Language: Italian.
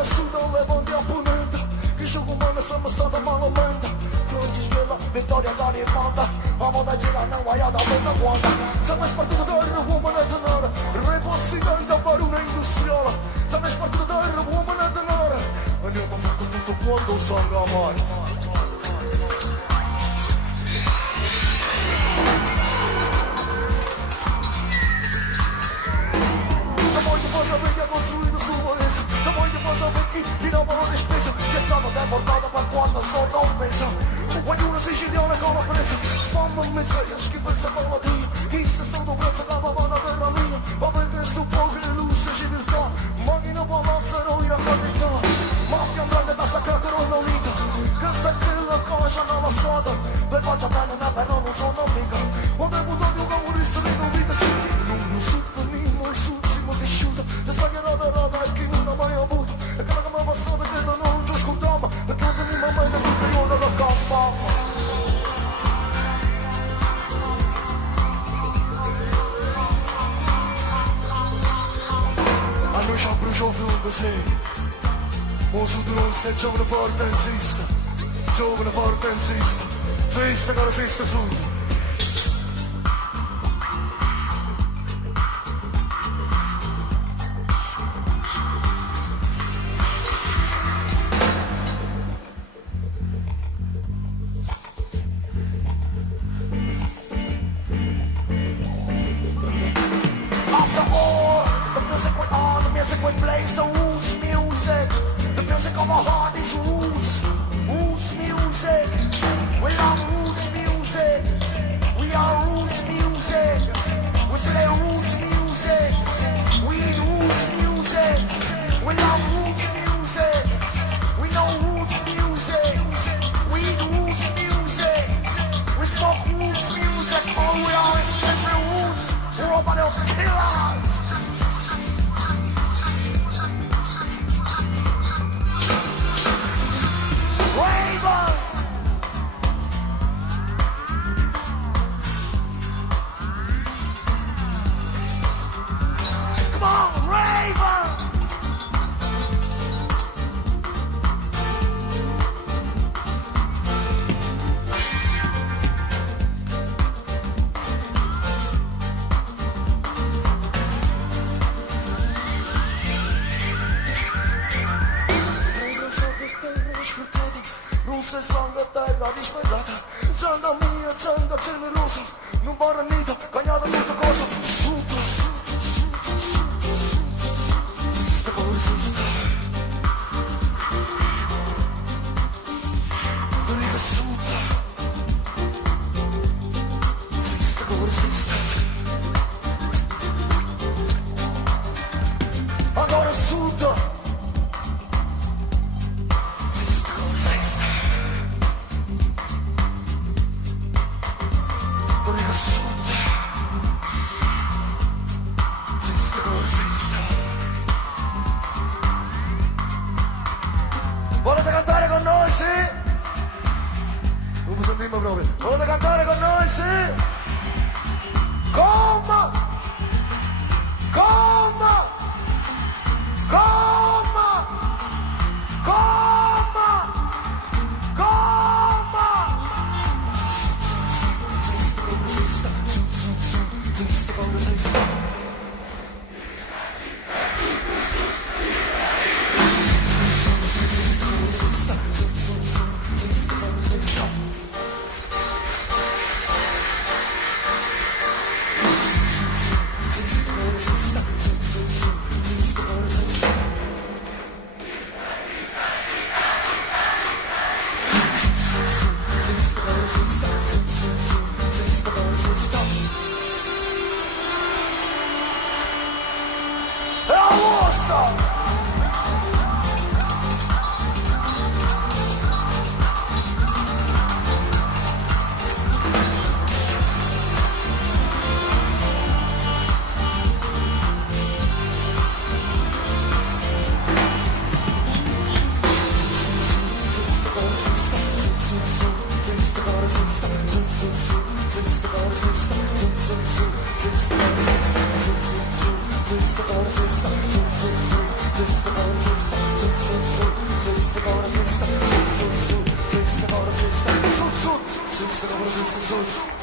na suda, levam de oponente. Que jogo humano, essa maçada malamente. Frontes vela, vitória da demanda. A moda gira, não vai a da banda guarda. Sabes partido da rua, na tenora. Reposidão da barulha industrial. Sabes partido da rua, na tenora. Andiamo a fare tutto quando o sangue amore. Saber que é construído sua beleza. Também depois saber que virá para a despesa. Que a estrada deportada para a quarta só não pensa. O guanhura siciliana com a presa. Fama mensagem que pensa com a dia. Isso é só dobrança da babana terra minha. Para ver que sto poco e luz e civiltà. Macchina balanza eroina radicà. Mafia grande da sta cacarona unita. Che se quella cosa non la sada. Per faccia bene una però non sono mica. Ho bevuto di un comunista di non vita sì. Non lo supponimo il suzzimo disciuto. E sbaglierata rata e chi non ha mai avuto. E quella che mi è passata che non ci ascoltava. Perché non veniva mai da tutto il mondo da campa. A noi ci ha bruciato fiume sei. Ma su di noi sei giovane forte e insista. Giovane forte e insista. Insista che la sesta sotto. Volete cantare con noi, sì? Non mi sentiamo proprio. Volete cantare con noi, sì? Comma! Comma! Comma! Comma! Comma! Just sus.